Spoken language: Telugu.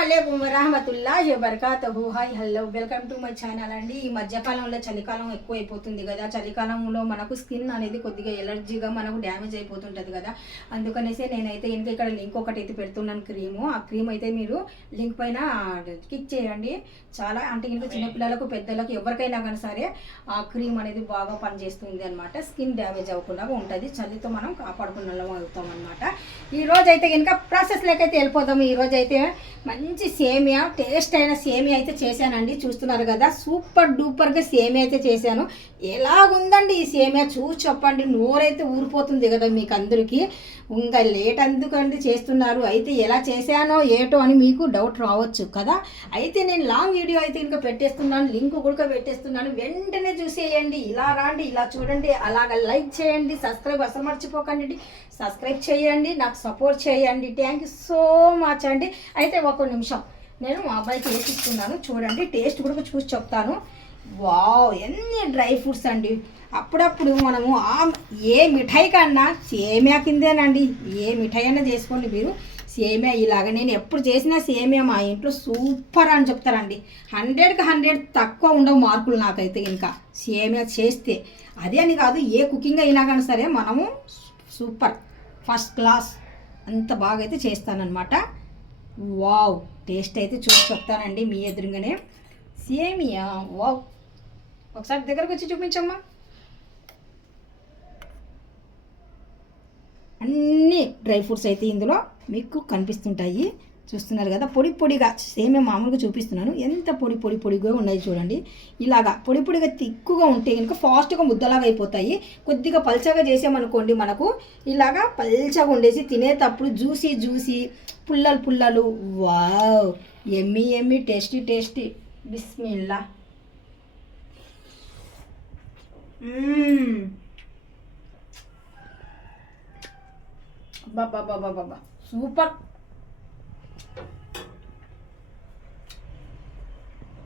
అస్సలాముఅలైకుం వరహమతుల్లాహి వబరకాతుహు. Hi hello, welcome to my channel అండి. ఈ మధ్యకాలంలో చలికాలం ఎక్కువ అయిపోతుంది కదా. చలికాలంలో మనకు స్కిన్ అనేది కొద్దిగా ఎలర్జీగా మనకు డ్యామేజ్ అయిపోతుంటుంది కదా. అందుకనేసి నేనైతే ఇంకా ఇక్కడ లింక్ ఒకటి అయితే పెడుతున్నాను క్రీము. ఆ క్రీమ్ అయితే మీరు లింక్ పైన క్లిక్ చేయండి. చాలా అంటే ఇంకా చిన్నపిల్లలకు పెద్దలకు ఎవరికైనా కానీ సరే ఆ క్రీమ్ అనేది బాగా పనిచేస్తుంది అనమాట. స్కిన్ డ్యామేజ్ అవ్వకుండా ఉంటుంది. చలితో మనం కాపాడుకున్న అవుతాం అనమాట. ఈరోజు అయితే కనుక ప్రాసెస్ లేకైతే వెళ్ళిపోతాము. ఈరోజు అయితే మంచి సేమియా, టేస్ట్ అయిన సేమియా అయితే చేశానండి. చూస్తున్నారు కదా, సూపర్ డూపర్గా సేమియా అయితే చేశాను. ఎలాగుందండి ఈ సేమియా చూసి చెప్పండి. నోరైతే ఊరిపోతుంది కదా మీకు అందరికీ. ఇంకా లేట్ ఎందుకండి చేస్తున్నారు. అయితే ఎలా చేశానో ఏటో అని మీకు డౌట్ రావచ్చు కదా. అయితే నేను లాంగ్ వీడియో అయితే ఇంకా పెట్టేస్తున్నాను, లింక్ కూడా పెట్టేస్తున్నాను. వెంటనే చూసేయండి. ఇలా రాండి, ఇలా చూడండి, అలాగ లైక్ చేయండి, సబ్స్క్రైబ్ అసలు మర్చిపోకండి. సబ్స్క్రైబ్ చేయండి, నాకు సపోర్ట్ చేయండి. థ్యాంక్ యూ సో మచ్ అండి. అయితే ఒక నిమిషం నేను మా అబ్బాయికి వేసిస్తున్నాను, చూడండి. టేస్ట్ కూడా చూసి చెప్తాను. వావ్, ఎన్ని డ్రై ఫ్రూట్స్ అండి. అప్పుడప్పుడు మనము ఏ మిఠాయి కన్నా సేమియా కిందేనండి. ఏ మిఠాయి అయినా చేసుకోండి మీరు. సేమియా ఇలాగ నేను ఎప్పుడు చేసినా సేమియా మా ఇంట్లో సూపర్ అని చెప్తారండి. 100కి 100 తక్కువ ఉండవు మార్కులు నాకైతే ఇంకా సేమియా చేస్తే. అదే అని కాదు, ఏ కుకింగ్ అయినా కానీ సరే మనము సూపర్ ఫస్ట్ క్లాస్ అంత బాగా అయితే చేస్తానన్నమాట. వావ్, టేస్ట్ అయితే చూసి చెప్తానండి మీ ఎదురుగానే. సేమియా వావ్, ఒకసారి దగ్గరకు వచ్చి చూపించమ్మా. అన్ని డ్రై ఫ్రూట్స్ అయితే ఇందులో మీకు కనిపిస్తుంటాయి. చూస్తున్నారు కదా, పొడి పొడిగా సేమియా మామూలుగా చూపిస్తున్నాను. ఎంత పొడిగా ఉన్నాయి చూడండి. ఇలాగా పొడిగా తిక్కుగా ఉంటే కనుక ఫాస్ట్గా ముద్దలాగా అయిపోతాయి. కొద్దిగా పల్చగా చేసామనుకోండి, మనకు ఇలాగా పల్చగా ఉండేసి తినేటప్పుడు జ్యూసీ పుల్లలు. వావ్, ఎమ్మి టేస్టీ. బిస్మిల్లా. బాబా సూపర్.